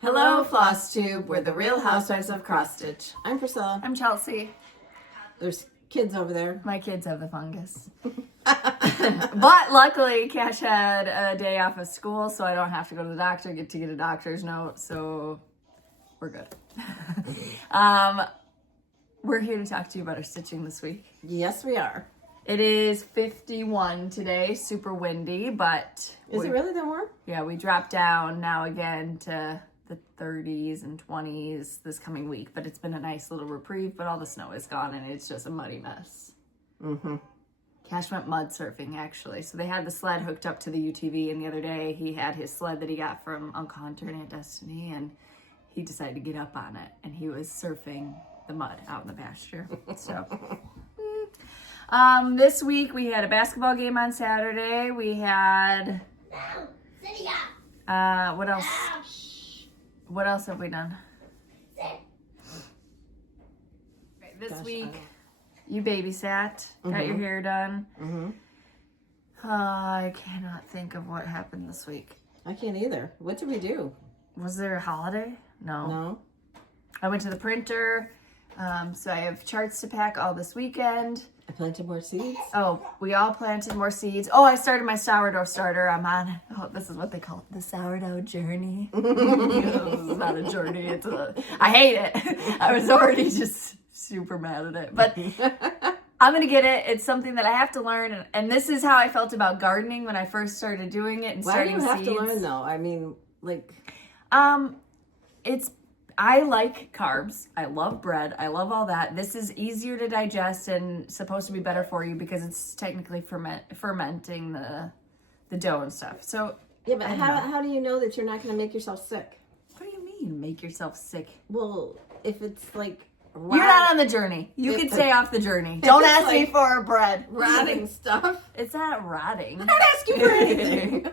Hello, Flosstube. We're the Real Housewives of Cross Stitch. I'm Priscilla. I'm Chelsea. There's kids over there. My kids have the fungus. But luckily, Cash had a day off of school, so I don't have to go to the doctor, get a doctor's note, so we're good. We're here to talk to you about our stitching this week. Yes, we are. It is 51 today, super windy, but... Is it really that warm? Yeah, we dropped down now again to the 30s and 20s this coming week, but it's been a nice little reprieve, but all the snow is gone and it's just a muddy mess. Mm-hmm. Cash went mud surfing, actually. So they had the sled hooked up to the UTV, and the other day he had his sled that he got from Uncle Hunter and Aunt Destiny, and he decided to get up on it, and he was surfing the mud out in the pasture. So... this week we had a basketball game on Saturday. We had... what else? What else have we done? This week, you babysat, got your hair done. I cannot think of what happened this week. I can't either. What did we do? Was there a holiday? No. I went to the printer, so I have charts to pack all this weekend. I planted more seeds. Oh, we all planted more seeds. Oh, I started my sourdough starter. I'm on, this is what they call it, the sourdough journey. It's not a journey, I hate it. I was already just super mad at it. But I'm going to get it. It's something that I have to learn. And this is how I felt about gardening when I first started doing it and starting seeds. Why do you have to learn, though? I mean, like... I like carbs. I love bread. I love all that. This is easier to digest and supposed to be better for you because it's technically fermenting the dough and stuff. So yeah, but how do you know that you're not going to make yourself sick? What do you mean, make yourself sick? Well, if it's like you're not on the journey. You can stay off the journey. Don't ask me for a bread. Rotting stuff. It's not rotting. I'm not asking for anything.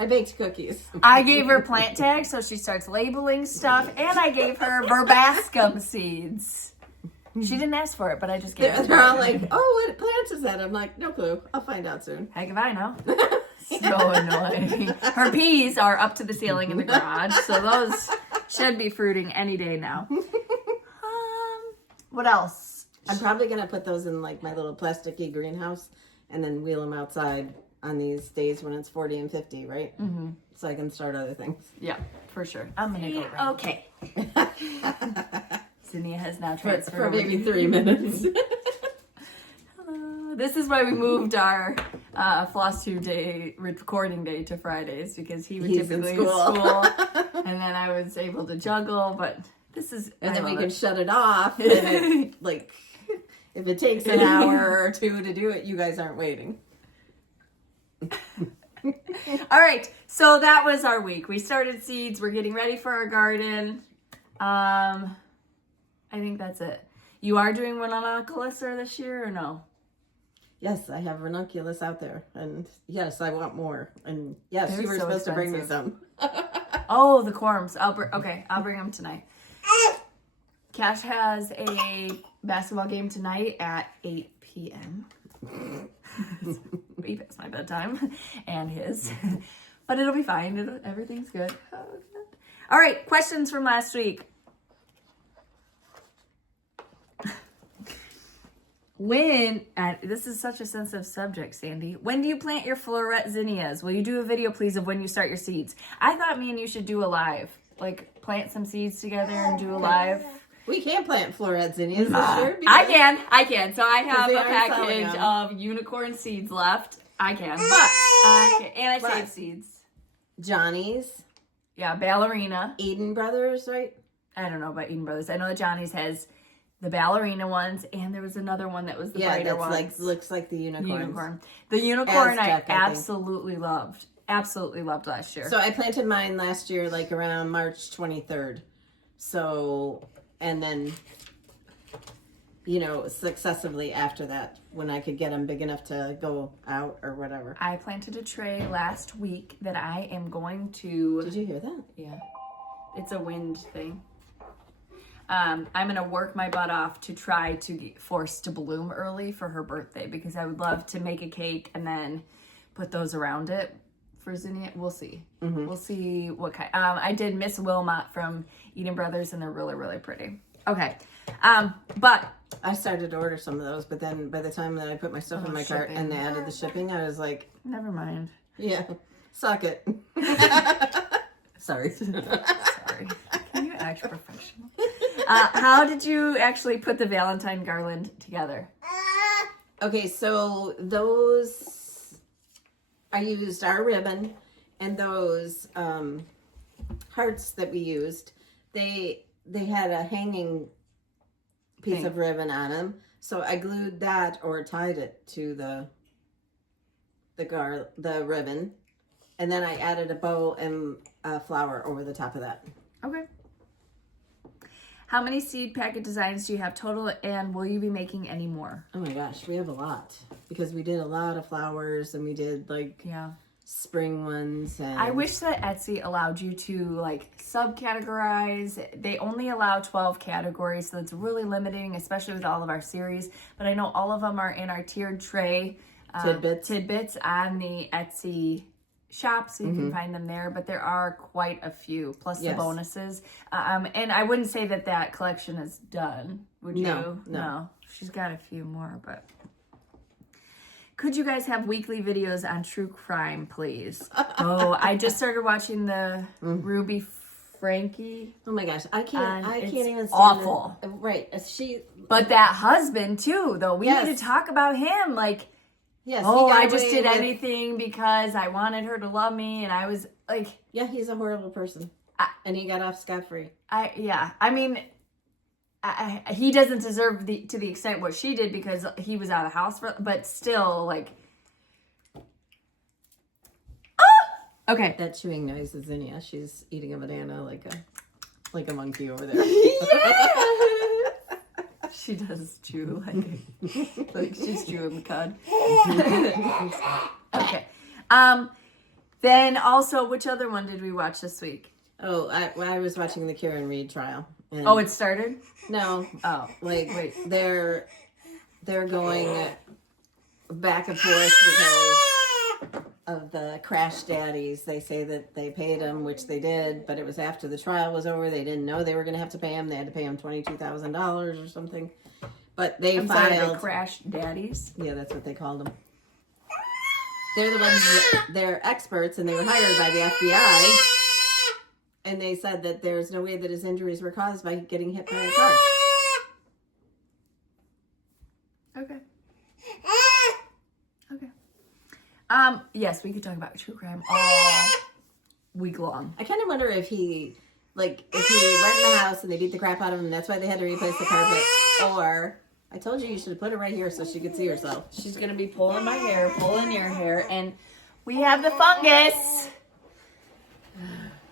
I baked cookies. I gave her plant tags so she starts labeling stuff, and I gave her verbascum seeds. She didn't ask for it, but I just gave her. They're all like, "Oh, what plant is that?" I'm like, "No clue. I'll find out soon." Heck if I know. So annoying. Her peas are up to the ceiling in the garage, so those should be fruiting any day now. What else? I'm probably gonna put those in like my little plasticky greenhouse, and then wheel them outside on these days when it's 40 and 50, right? Mm-hmm. So I can start other things. Yeah, for sure. I'm gonna go right. Okay. Zinnia has now transferred for maybe 3 minutes. This is why we moved our Flosstube day recording day to Fridays, because he's typically in school and then I was able to juggle. But this is and then we can shut it off. And it, like if it takes an hour or two to do it, you guys aren't waiting. All right, so that was our week. We started seeds. We're getting ready for our garden. I think that's it. You are doing ranunculus this year or no? Yes, I have ranunculus out there, and yes, I want more. And yes, you were so supposed to bring me some. Oh, the corms. I'll bring them tonight. Cash has a basketball game tonight at 8 p.m. Way past my bedtime and his, but it'll be fine. Everything's good. All right, questions from last week. This is such a sensitive subject, Sandy. When do you plant your floret zinnias? Will you do a video, please, of when you start your seeds? I thought me and you should do a live, like plant some seeds together and do a live. We can plant floret zinnias this year. I can. So I have a package of unicorn seeds left. I can. And I saved seeds. Johnny's. Yeah, ballerina. Eden Brothers, right? I don't know about Eden Brothers. I know that Johnny's has the ballerina ones, and there was another one that was the brighter one. Yeah, looks like the unicorn. The unicorn Aztec, I absolutely loved. Absolutely loved last year. So I planted mine last year, like around March 23rd. So... And then, successively after that, when I could get them big enough to go out or whatever. I planted a tray last week that I am going to... Did you hear that? Yeah. It's a wind thing. I'm going to work my butt off to try to get forced to bloom early for her birthday, because I would love to make a cake and then put those around it for zinnia. We'll see. We'll see what kind. I did Miss Wilmot from Eden Brothers, and they're really, really pretty. Okay. But I started to order some of those, but then by the time that I put my stuff in my cart and they added the shipping, I was like, never mind. yeah, suck it. Sorry. Sorry. Can you act professional? How did you actually put the Valentine garland together? Okay, so those, I used our ribbon, and those hearts that we used, they had a hanging piece of ribbon on them, so I glued that or tied it to the ribbon, and then I added a bow and a flower over the top of that. Okay. How many seed packet designs do you have total, and will you be making any more? Oh my gosh, we have a lot, because we did a lot of flowers, and we did like spring ones. And I wish that Etsy allowed you to like subcategorize. They only allow 12 categories, so it's really limiting, especially with all of our series. But I know all of them are in our tiered tray tidbits on the Etsy shop, so you can find them there. But there are quite a few, plus the bonuses. And I wouldn't say that collection is done. Would you? No. She's got a few more, but. Could you guys have weekly videos on true crime, please? Oh, I just started watching the Ruby Frankie. Oh my gosh, I can't even stand awful. it. Right. But that husband too, though. We need to talk about him. Like, yes, I just did anything because I wanted her to love me, and I was like, yeah, he's a horrible person. And he got off scot-free. I mean, he doesn't deserve to the extent what she did because he was out of the house, but still, like. Okay. That chewing noise is Zinnia. She's eating a banana like a monkey over there. Yeah. She does chew like she's chewing the cud. Okay. Then also, which other one did we watch this week? Oh, I was watching the Karen Reed trial. And it started? No. Oh, like wait, they're going back and forth because of the crash daddies. They say that they paid them, which they did, but it was after the trial was over. They didn't know they were going to have to pay him. They had to pay him $22,000 or something. But they filed. The crash daddies? Yeah, that's what they called them. They're the ones. They're experts, and they were hired by the FBI. And they said that there's no way that his injuries were caused by getting hit by a car. Okay. Yes, we could talk about true crime all week long. I kind of wonder if he went in the house and they beat the crap out of him, and that's why they had to replace the carpet. Or, I told you should have put it right here so she could see herself. She's going to be pulling my hair, pulling your hair, and we have the fungus.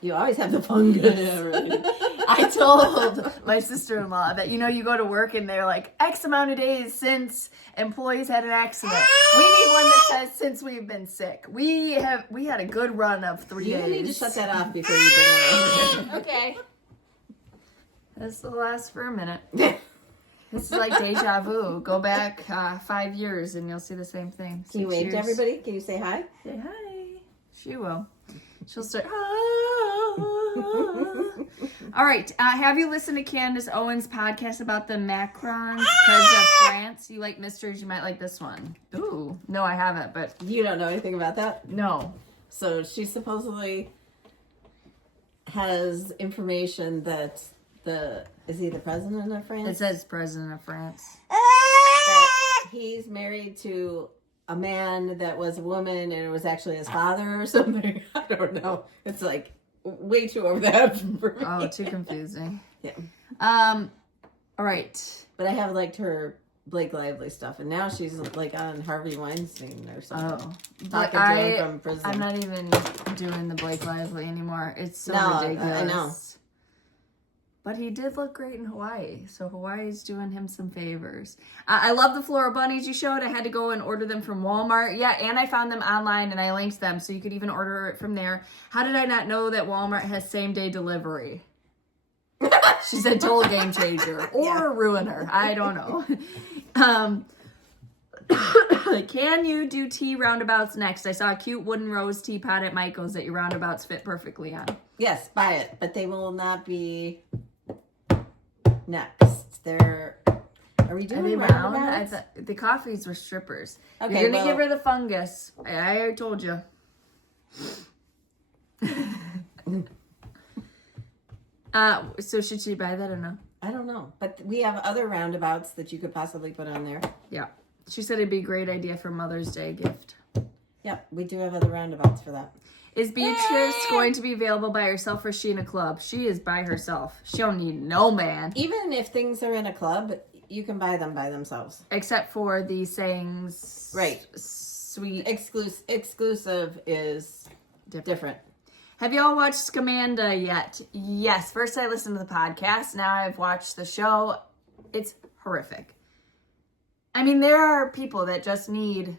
You always have the fungus. Yeah, right. I told my sister-in-law that, you go to work and they're like, X amount of days since employees had an accident. We need one that says since we've been sick. We had a good run of 3 days. You need to shut that off before you bring it over. Okay. This will last for a minute. This is like deja vu. Go back 5 years and you'll see the same thing. Can you wave to everybody? Can you say hi? Say hi. She will. She'll start. All right. Have you listened to Candace Owens' podcast about the Macrons, President of France? You like mysteries? You might like this one. Ooh. No, I haven't, but. You don't know anything about that? No. So she supposedly has information that is he the president of France? It says President of France. That he's married to a man that was a woman and it was actually his father or something. I don't know. It's like way too over the head for me. Oh, too confusing. Yeah. All right. But I have liked her Blake Lively stuff, and now she's like on Harvey Weinstein or something. Oh. Talking to him from prison. I'm not even doing the Blake Lively anymore. It's so ridiculous. I know. But he did look great in Hawaii, so Hawaii's doing him some favors. I love the floral bunnies you showed. I had to go and order them from Walmart. Yeah, and I found them online, and I linked them, so you could even order it from there. How did I not know that Walmart has same-day delivery? She said total game changer. Or a ruiner. I don't know. Can you do tea roundabouts next? I saw a cute wooden rose teapot at Michael's that your roundabouts fit perfectly on. Yes, buy it, but they will not be next. Are we doing Are they round? roundabouts? I thought the coffees were strippers. Okay, You're gonna give her the fungus. I already told you. So should she buy that or no? I don't know, but we have other roundabouts that you could possibly put on there. Yeah. She said it'd be a great idea for Mother's Day gift. Yeah, we do have other roundabouts for that. Is Beatrice going to be available by herself or is she in a club? She is by herself. She don't need no man. Even if things are in a club, you can buy them by themselves. Except for the sayings. Right. Sweet. Exclusive is different. Have y'all watched Scamanda yet? Yes. First I listened to the podcast. Now I've watched the show. It's horrific. I mean, there are people that just need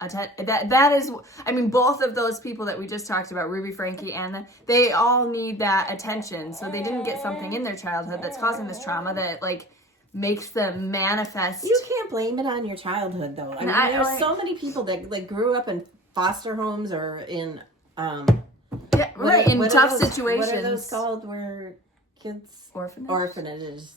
that is, I mean, both of those people that we just talked about, Ruby, Frankie, and they all need that attention. So they didn't get something in their childhood that's causing this trauma that like makes them manifest. You can't blame it on your childhood, though. I mean, there's so many people that like grew up in foster homes or in in tough situations. What are those called? Where kids orphanages.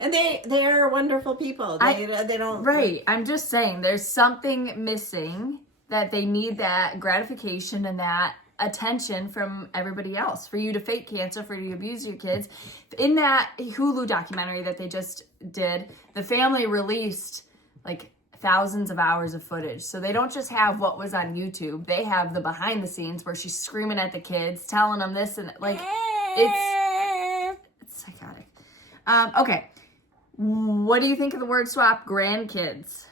And they are wonderful people. They don't... Right. I'm just saying there's something missing that they need that gratification and that attention from everybody else. For you to fake cancer, for you to abuse your kids. In that Hulu documentary that they just did, the family released like thousands of hours of footage. So they don't just have what was on YouTube. They have the behind the scenes where she's screaming at the kids, telling them this and like it's psychotic. Okay. What do you think of the word swap grandkids?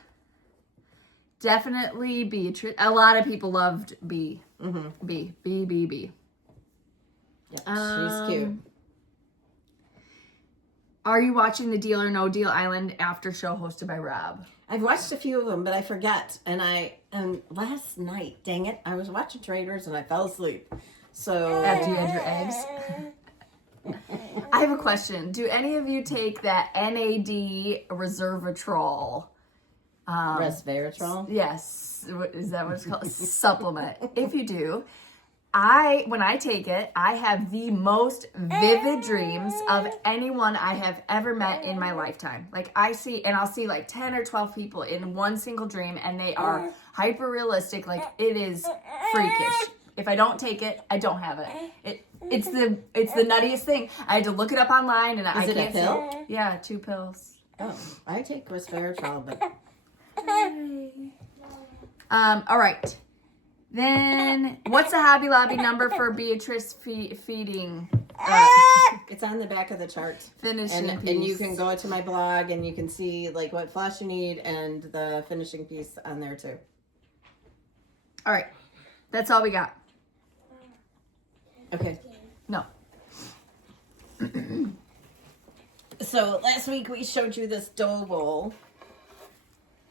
Definitely Beatrice. A lot of people loved B. Mm-hmm. B. Yeah, she's cute. Are you watching the Deal or No Deal Island after show hosted by Rob? I've watched a few of them, but I forget. And last night, dang it, I was watching Traders and I fell asleep. So after you had your eggs. I have a question. Do any of you take that NAD resveratrol? Resveratrol? Yes. Is that what it's called? Supplement. If you do, when I take it, I have the most vivid dreams of anyone I have ever met in my lifetime. Like I'll see like 10 or 12 people in one single dream and they are hyper realistic. Like it is freakish. If I don't take it, I don't have it. It's the nuttiest thing. I had to look it up online and I can't a pill? see it. Yeah, 2 pills. Oh, I take resveratrol, but all right. Then what's the Hobby Lobby number for Beatrice feeding? It's on the back of the chart. Finishing piece. And you can go to my blog and you can see like what floss you need and the finishing piece on there too. All right. That's all we got. Okay. No. So last week we showed you this dough bowl.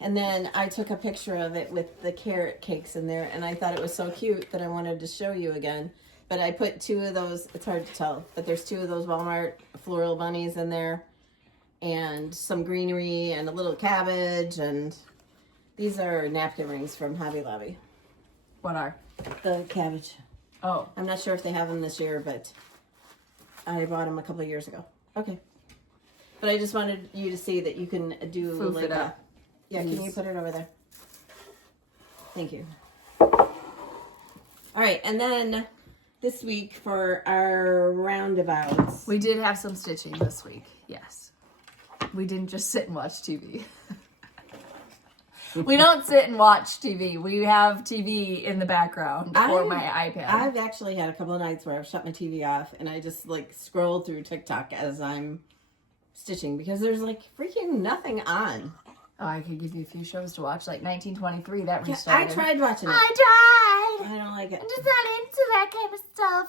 And then I took a picture of it with the carrot cakes in there. And I thought it was so cute that I wanted to show you again. But I put 2 of those, it's hard to tell, but there's 2 of those Walmart floral bunnies in there. And some greenery and a little cabbage. And these are napkin rings from Hobby Lobby. What are? The cabbage. Oh. I'm not sure if they have them this year, but I bought them a couple of years ago. Okay. But I just wanted you to see that you can do Foof like it up. Yeah, can you put it over there? Thank you. All right, and then this week for our roundabouts. We did have some stitching this week. Yes. We didn't just sit and watch TV. We don't sit and watch TV. We have TV in the background for my iPad. I've actually had a couple of nights where I've shut my TV off and I just like scroll through TikTok as I'm stitching because there's like freaking nothing on. Oh, I could give you a few shows to watch, like 1923. That Yeah, restarted. I tried watching it. I tried. I don't like it. I'm just not into that kind of stuff.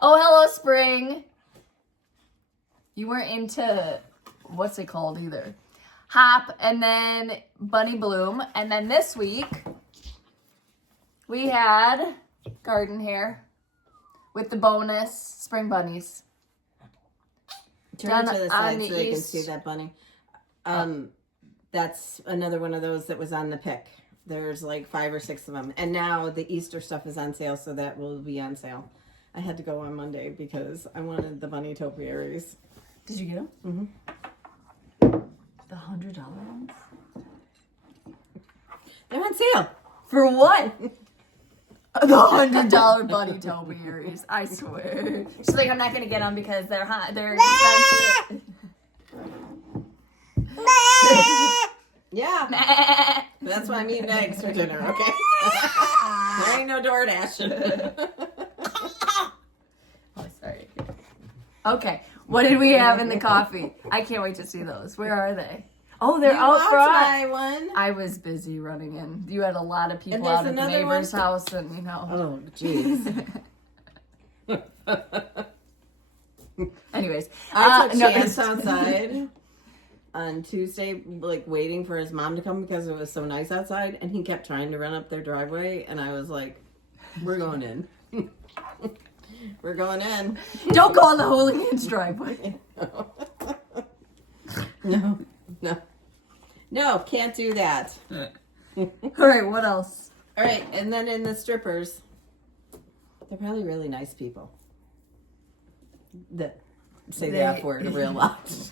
Oh, hello, Spring. You weren't into, what's it called either? Hop, and then Bunny Bloom. And then this week, we had Garden Hair with the bonus Spring Bunnies. Turn it to the side so they can east. see that bunny. that's another one of those that was on the pick. There's like 5 or 6 of them. And now the Easter stuff is on sale, so that will be on sale. I had to go on Monday because I wanted the bunny topiaries. Did you get them? Mm-hmm. The $100 ones? They're on sale. For what? The $100 bunny topiaries. I swear. She's like, I'm not gonna get them because they're hot. They're expensive. Yeah. That's why I'm eating eggs for dinner, okay? There ain't no DoorDash. Oh, sorry. Okay, what did we have in the coffee? I can't wait to see those. Where are they? Oh, they're out front. Buy one. I was busy running in. You had a lot of people there's out at the another neighbor's one? house, and you know. Oh, jeez. Anyways, I took no, Chance outside on Tuesday, like waiting for his mom to come because it was so nice outside, and he kept trying to run up their driveway, and I was like, "We're going in. We're going in. Don't go on the hooligan's driveway." No, can't do that. All right, what else? All right, and then in the strippers, they're probably really nice people that say the F word a real lot.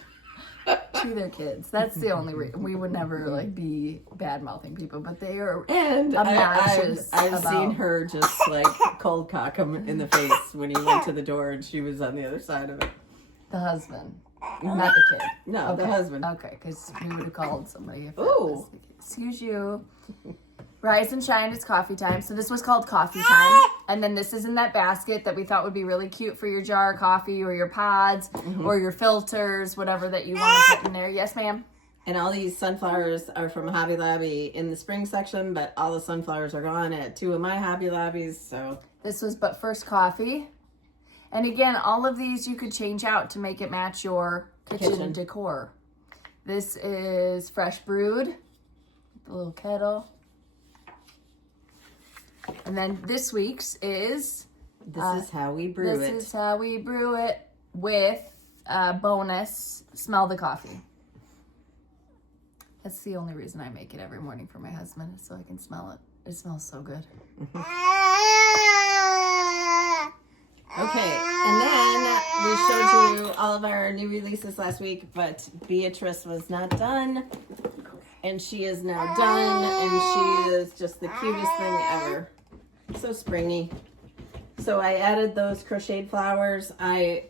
To their kids. That's the only reason. We would never like be bad mouthing people, but they are And obnoxious. I've seen her just like cold cock him in the face when he went to the door and she was on the other side of it. The husband, not the kid. No, Okay. the husband. Okay, because we would have called somebody. If that Ooh. was the case. Excuse you. Rise and shine, it's coffee time. So this was called coffee time. And then this is in that basket that we thought would be really cute for your jar of coffee or your pods or your filters, whatever that you want to put in there. Yes, ma'am. And all these sunflowers are from Hobby Lobby in the spring section, but all the sunflowers are gone at 2 of my Hobby Lobbies, so. This was But First Coffee. And again, all of these you could change out to make it match your kitchen decor. This is fresh brewed, the little kettle. And then this week's is... This is how we brew it. This is how we brew it with bonus, smell the coffee. That's the only reason I make it every morning for my husband, is so I can smell it. It smells so good. Okay, and then we showed you all of our new releases last week, but Beatrice was not done. And she is now done, and she is just the cutest thing ever. So springy. So I added those crocheted flowers. I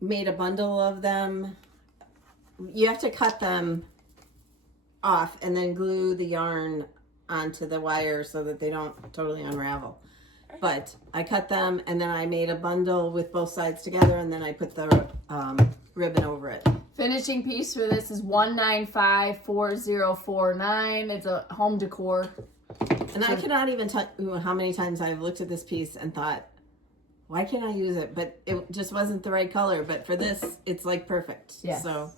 made a bundle of them. You have to cut them off and then glue the yarn onto the wire so that they don't totally unravel. But I cut them, and then I made a bundle with both sides together, and then I put the ribbon over it. Finishing piece for this is 1954049. It's a home decor. And I cannot even tell you how many times I've looked at this piece and thought, why can't I use it? But it just wasn't the right color. But for this, it's like perfect. Yes. So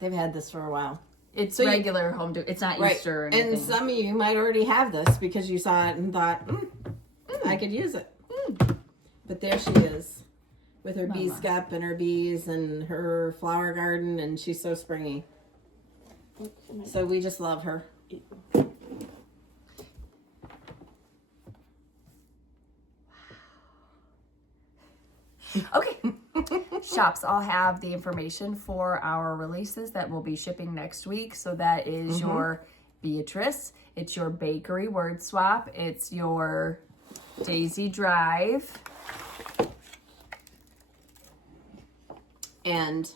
they've had this for a while. It's So regular home decor. It's not Right. Easter or anything. And some of you might already have this because you saw it and thought, I could use it. But there she is with her bee scup and her bees and her flower garden, and she's so springy. So we just love her. Okay. Shops all have the information for our releases that will be shipping next week. So that is your Beatrice. It's your Bakery Word Swap. It's your Daisy Drive. And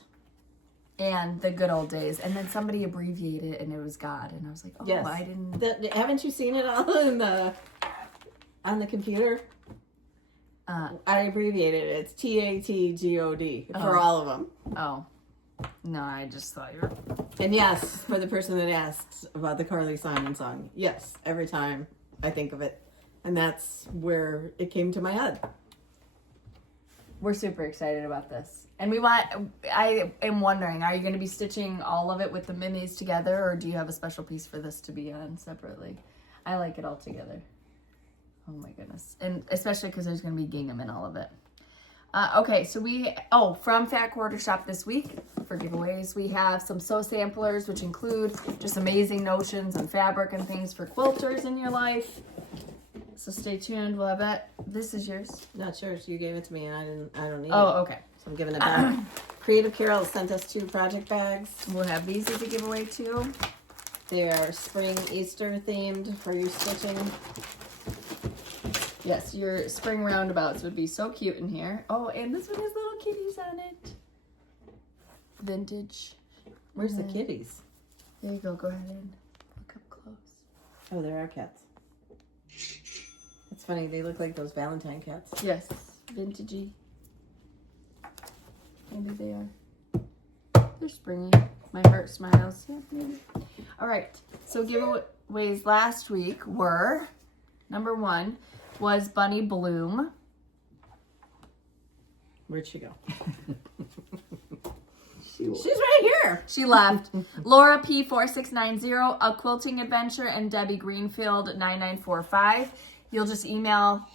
the Good Old Days. And then somebody abbreviated it and it was God. And I was like, oh, yes, I didn't. Haven't you seen it all on the computer? I abbreviated it. It's TATGOD for all of them. Oh. No, I just thought you were. And yes, for the person that asked about the Carly Simon song, yes, every time I think of it. And that's where it came to my head. We're super excited about this. And I am wondering, are you going to be stitching all of it with the minis together, or do you have a special piece for this to be on separately? I like it all together. Oh my goodness. And especially because there's going to be gingham in all of it. Okay, so from Fat Quarter Shop this week for giveaways, we have some sew samplers, which include just amazing notions on fabric and things for quilters in your life. So stay tuned. We'll have that. This is yours. Not sure. You gave it to me and I don't need it. Oh, okay. So I'm giving it back. Creative Carol sent us 2 project bags. We'll have these as a giveaway too. They are spring Easter themed for your stitching. Yes, your spring roundabouts would be so cute in here. Oh, and this one has little kitties on it. Vintage. Where's the kitties? There you go. Go ahead and look up close. Oh, there are cats. It's funny. They look like those Valentine cats. Yes, vintagey. Maybe they are. They're springy. My heart smiles. Yeah, maybe. All right. So giveaways last week were, number 1 was Bunny Bloom. Where'd she go? She's right here. She left. Laura P4690, A Quilting Adventure, and Debbie Greenfield 9945. You'll just email.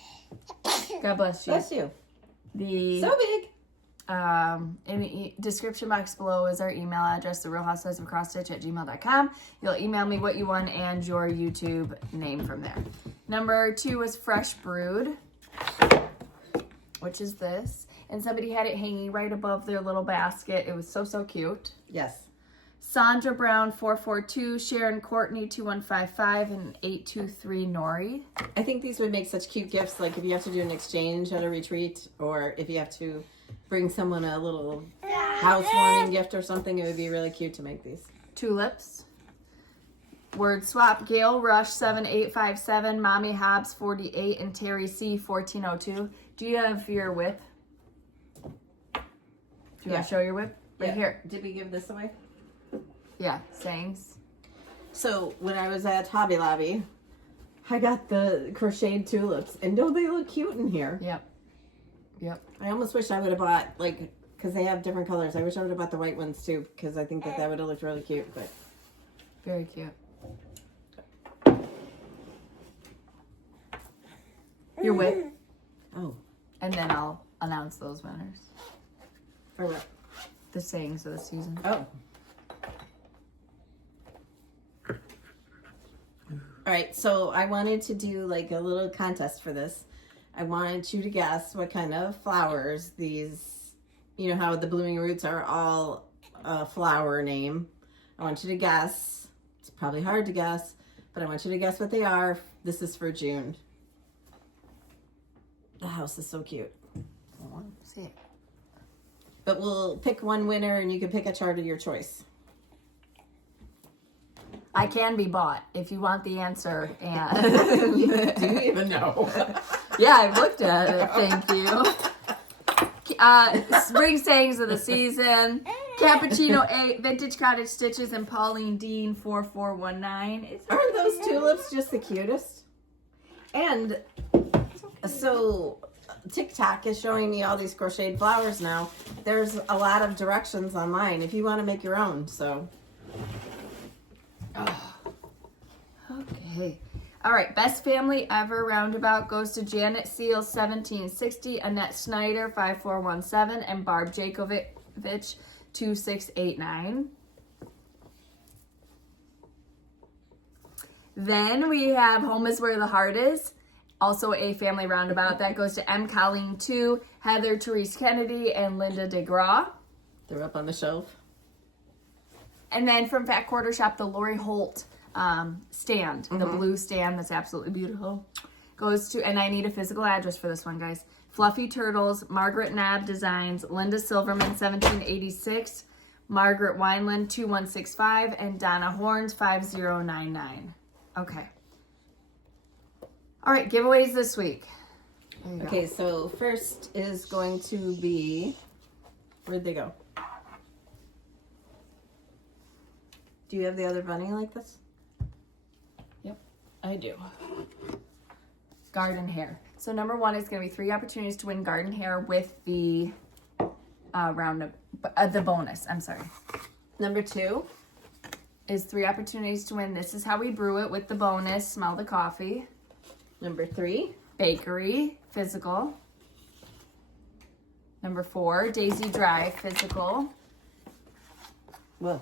God bless you. Bless you. The So big. In the description box below is our email address, therealhousewives@gmail.com. You'll email me what you want and your YouTube name from there. Number 2 was Fresh Brewed, which is this. And somebody had it hanging right above their little basket. It was so, so cute. Yes. Sandra Brown 442, Sharon Courtney 2155, and 823 Nori. I think these would make such cute gifts, like if you have to do an exchange at a retreat, or if you have to bring someone a little housewarming gift or something, it would be really cute to make these. Tulips. Word swap, Gail Rush 7857, Mommy Hobbs 48, and Terry C 1402. Do you have your whip? Do you want to show your whip? Right here. Did we give this away? Yeah, sayings. So when I was at Hobby Lobby, I got the crocheted tulips, and don't they look cute in here? Yep. Yep. I almost wish I would have bought, like, because they have different colors. I wish I would have bought the white ones too, because I think that would have looked really cute. But very cute. Your whip. Oh. And then I'll announce those winners. For what? The sayings of the season. Oh. All right, so I wanted to do like a little contest for this. I wanted you to guess what kind of flowers these, you know how the blooming roots are all a flower name. I want you to guess. It's probably hard to guess, but I want you to guess what they are. This is for June. The house is so cute. See it. But we'll pick one winner and you can pick a chart of your choice. I can be bought if you want the answer. And Do you even know? yeah, I've looked at it. Thank you. Spring sayings of the season. Cappuccino 8, Vintage Cottage Stitches, and Pauline Dean 4419. Aren't those tulips just the cutest? And so TikTok is showing me all these crocheted flowers now. There's a lot of directions online if you want to make your own. So. Oh. Okay. All right. Best family ever roundabout goes to Janet Seals 1760, Annette Snyder 5417, and Barb Jakovich 2689. Then we have Home is Where the Heart Is, also a family roundabout. That goes to M. Colleen 2, Heather Therese Kennedy, and Linda DeGraw. They're up on the shelf. And then from Fat Quarter Shop, the Lori Holt stand, the blue stand that's absolutely beautiful, goes to, and I need a physical address for this one, guys. Fluffy Turtles, Margaret Nab Designs, Linda Silverman 1786, Margaret Wineland 2165, and Donna Horns 5099. Okay. All right, giveaways this week. Okay, so first is going to be, where'd they go? Do you have the other bunny like this? Yep, I do. Garden hair. So number 1 is going to be 3 opportunities to win garden hair with the the bonus. I'm sorry. Number 2 is 3 opportunities to win. This is how we brew it with the bonus. Smell the coffee. Number 3 Bakery, physical. Number 4, Daisy Drive physical. Well,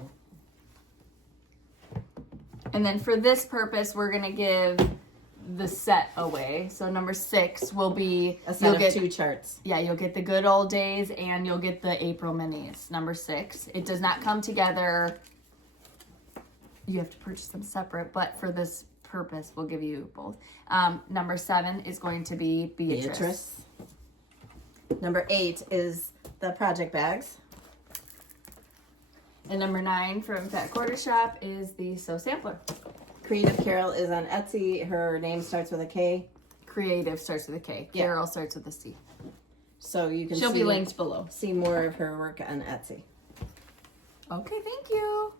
And then for this purpose, we're going to give the set away. So number 6 will be... a set of 2 charts. Yeah, you'll get the good old days and you'll get the April minis. Number 6. It does not come together. You have to purchase them separate, but for this purpose, we'll give you both. Number 7 is going to be Beatrice. Number 8 is the project bags. And number 9 from Fat Quarter Shop is the Sew Sampler. Creative Carol is on Etsy. Her name starts with a K. Creative starts with a K. Yeah. Carol starts with a C. So you can She'll be linked below. See more of her work on Etsy. Okay, thank you.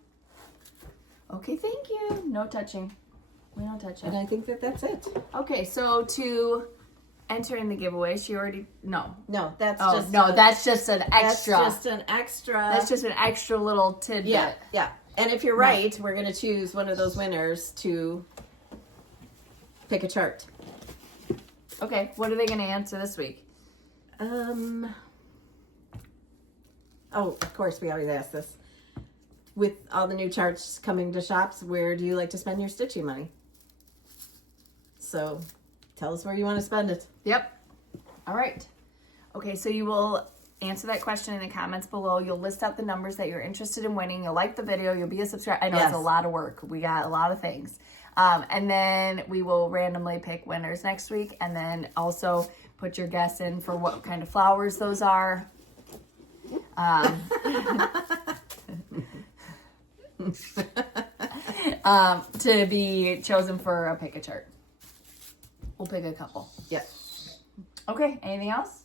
Okay, thank you. No touching. We don't touch And it. I think that that's it. Okay, so to enter in the giveaway, she already... No. No, that's Oh, just... no, that's just an extra. That's just an extra... That's just an extra little tidbit. Yeah, yeah. And if you're right, we're going to choose one of those winners to pick a chart. Okay, what are they going to answer this week? Oh, of course, we always ask this. With all the new charts coming to shops, where do you like to spend your stitching money? So, tell us where you want to spend it. Yep. All right. Okay, so you will answer that question in the comments below. You'll list out the numbers that you're interested in winning. You'll like the video. You'll be a subscriber. I know Yes. It's a lot of work. We got a lot of things. And then we will randomly pick winners next week. And then also put your guess in for what kind of flowers those are. To be chosen for a pick a chart. We'll pick a couple. Yep. Okay, anything else?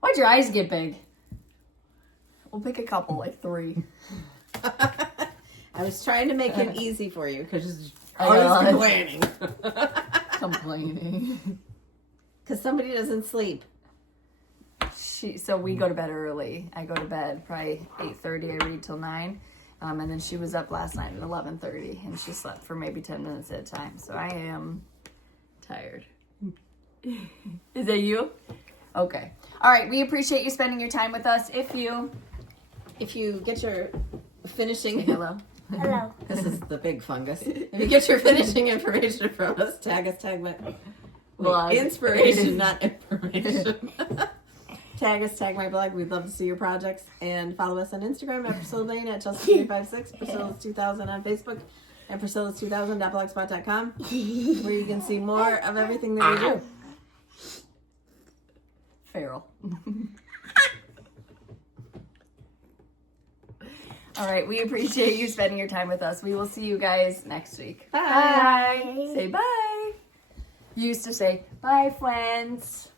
Why'd your eyes get big? We'll pick a couple, like 3. I was trying to make it easy for you because I you're know. always complaining. Complaining. Because somebody doesn't sleep. So we go to bed early. I go to bed probably 8:30. I read till 9. And then she was up last night at 11:30 and she slept for maybe 10 minutes at a time. So I am tired. Is that you? Okay. All right. We appreciate you spending your time with us. If you get your finishing... hello. Hello. This is the big fungus. If you get your finishing information from us, tag my... Blog. Inspiration, not information. Tag my blog. We'd love to see your projects. And follow us on Instagram at Priscilla Lane, at Chelsea356, Priscilla's 2000 on Facebook, and Priscilla's2000.blogspot.com, where you can see more of everything that we do. Feral. All right. We appreciate you spending your time with us. We will see you guys next week. Bye. Bye. Say bye. You used to say, bye, friends.